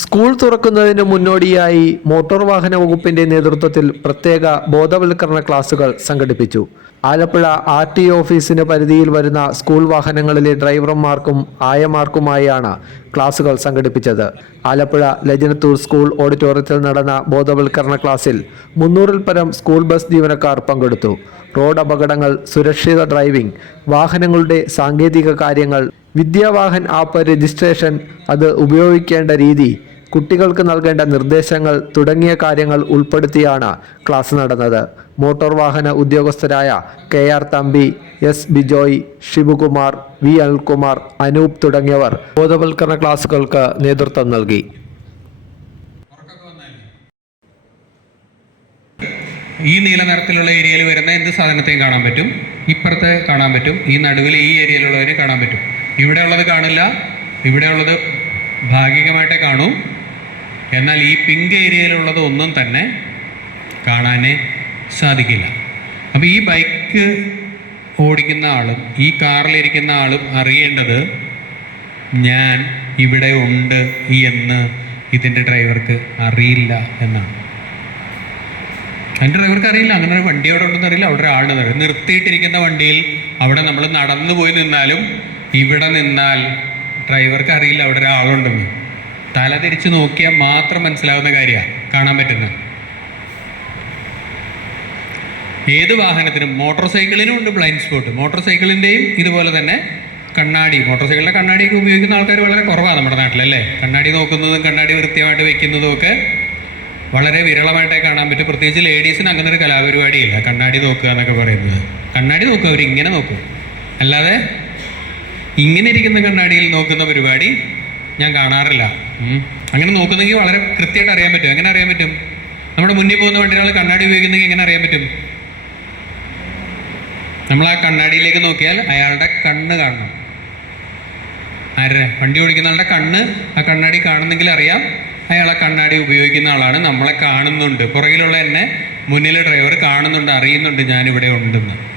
School തുറക്കുന്നതിന് മുന്നോടിയായി motor വാഹന വകുപ്പിന്റെ നേതൃത്വത്തിൽ പ്രത്യേക ബോധവൽക്കരണ ക്ലാസുകൾ സംഘടിപ്പിച്ചു. ആലപ്പുഴ ആർ ടി ഓഫീസിന് പരിധിയിൽ വരുന്ന സ്കൂൾ വാഹനങ്ങളിലെ ഡ്രൈവർമാർക്കും ആയമാർക്കുമായാണ് ക്ലാസുകൾ സംഘടിപ്പിച്ചത്. ആലപ്പുഴ ലജനത്തൂർ സ്കൂൾ ഓഡിറ്റോറിയത്തിൽ നടന്ന ബോധവൽക്കരണ ക്ലാസ്സിൽ മുന്നൂറിൽ പരം സ്കൂൾ ബസ് ജീവനക്കാർ പങ്കെടുത്തു. റോഡ് അപകടങ്ങൾ സുരക്ഷിത ഡ്രൈവിംഗ് വാഹനങ്ങളുടെ സാങ്കേതിക കാര്യങ്ങൾ വിദ്യാവാഹൻ ആപ്പ് രജിസ്ട്രേഷൻ അത് ഉപയോഗിക്കേണ്ട രീതി കുട്ടികൾക്ക് നൽകേണ്ട നിർദ്ദേശങ്ങൾ തുടങ്ങിയ കാര്യങ്ങൾ ഉൾപ്പെടുത്തിയാണ് ക്ലാസ് നടന്നത്. മോട്ടോർ വാഹന ഉദ്യോഗസ്ഥരായ K R Thampi S Bijoy Sivakumar V Anilkumar Anoop തുടങ്ങിയവർ ബോധവൽക്കരണ ക്ലാസുകൾക്ക് നേതൃത്വം നൽകി. ഈ നീല നിറത്തിലുള്ള ഏരിയയിൽ വരുന്ന എന്ത് സാധനത്തെയും കാണാൻ പറ്റും? ഇപ്പുറത്തെ കാണാൻ പറ്റും. ഈ നടുവിൽ ഈ ഏരിയയിലുള്ളവരെ കാണാൻ പറ്റും. ഇവിടെ ഉള്ളത് കാണില്ല. ഇവിടെ ഉള്ളത് ഭാഗികമായിട്ടേ കാണൂ. എന്നാൽ ഈ പിങ്ക് ഏരിയയിലുള്ളത് ഒന്നും തന്നെ കാണാനേ സാധിക്കില്ല. അപ്പോൾ ഈ ബൈക്ക് ഓടിക്കുന്ന ആളും ഈ കാറിലിരിക്കുന്ന ആളും അറിയേണ്ടത് ഞാൻ ഇവിടെ ഉണ്ട് എന്ന് ഇതിന്റെ ഡ്രൈവർക്ക് അറിയില്ല എന്നാണ്. അതിന്റെ ഡ്രൈവർക്ക് അറിയില്ല. അങ്ങനെ ഒരു വണ്ടി അവിടെ ഉണ്ടെന്ന് അറിയില്ല. അവിടെ ഒരാളുണ്ടെന്ന് അറിയില്ല. നിർത്തിയിട്ടിരിക്കുന്ന വണ്ടിയിൽ അവിടെ നമ്മൾ നടന്നു പോയി നിന്നാലും ഇവിടെ നിന്നാൽ ഡ്രൈവർക്ക് അറിയില്ല അവിടെ ഒരാളുണ്ടെന്ന്. തല തിരിച്ച് നോക്കിയാൽ മാത്രം മനസ്സിലാവുന്ന കാര്യമാണ് കാണാൻ പറ്റുന്നത്. ഏത് വാഹനത്തിനും മോട്ടോർ സൈക്കിളിനും ഉണ്ട് ബ്ലൈൻഡ് സ്പോട്ട് മോട്ടോർ സൈക്കിളിന്റെയും ഇതുപോലെ തന്നെ കണ്ണാടി. മോട്ടോർ സൈക്കിളിലെ കണ്ണാടിയൊക്കെ ഉപയോഗിക്കുന്ന ആൾക്കാർ വളരെ കുറവാണ് നമ്മുടെ നാട്ടിലല്ലേ കണ്ണാടി നോക്കുന്നതും കണ്ണാടി വൃത്തിയായിട്ട് വെക്കുന്നതും ഒക്കെ വളരെ വിരളമായിട്ടേ കാണാൻ പറ്റും. പ്രത്യേകിച്ച് ലേഡീസിന് അങ്ങനെ ഒരു കലാപരിപാടിയില്ല. കണ്ണാടി നോക്കുക എന്നൊക്കെ പറയുന്നത്. കണ്ണാടി നോക്കുക അവർ ഇങ്ങനെ നോക്കും. അല്ലാതെ ഇങ്ങനെ ഇരിക്കുന്ന കണ്ണാടിയിൽ നോക്കുന്ന പരിപാടി ഞാൻ കാണാറില്ല. അങ്ങനെ നോക്കുന്നെങ്കിൽ വളരെ കൃത്യമായിട്ട് അറിയാൻ പറ്റും. എങ്ങനെ അറിയാൻ പറ്റും? നമ്മുടെ മുന്നിൽ പോകുന്ന വണ്ടി ഒരാൾ കണ്ണാടി ഉപയോഗിക്കുന്നെങ്കിൽ എങ്ങനെ അറിയാൻ പറ്റും? നമ്മൾ ആ കണ്ണാടിയിലേക്ക് നോക്കിയാൽ അയാളുടെ കണ്ണ് കാണണം. ആരെ? വണ്ടി ഓടിക്കുന്ന ആളുടെ കണ്ണ് ആ കണ്ണാടി കാണുന്നെങ്കിൽ അറിയാം അയാളെ കണ്ണാടി ഉപയോഗിക്കുന്ന ആളാണ്. നമ്മളെ കാണുന്നുണ്ട്. പുറകിലുള്ള എന്നെ മുന്നിലെ ഡ്രൈവർ കാണുന്നുണ്ട് അറിയുന്നുണ്ട് ഞാനിവിടെ ഉണ്ടെന്ന്.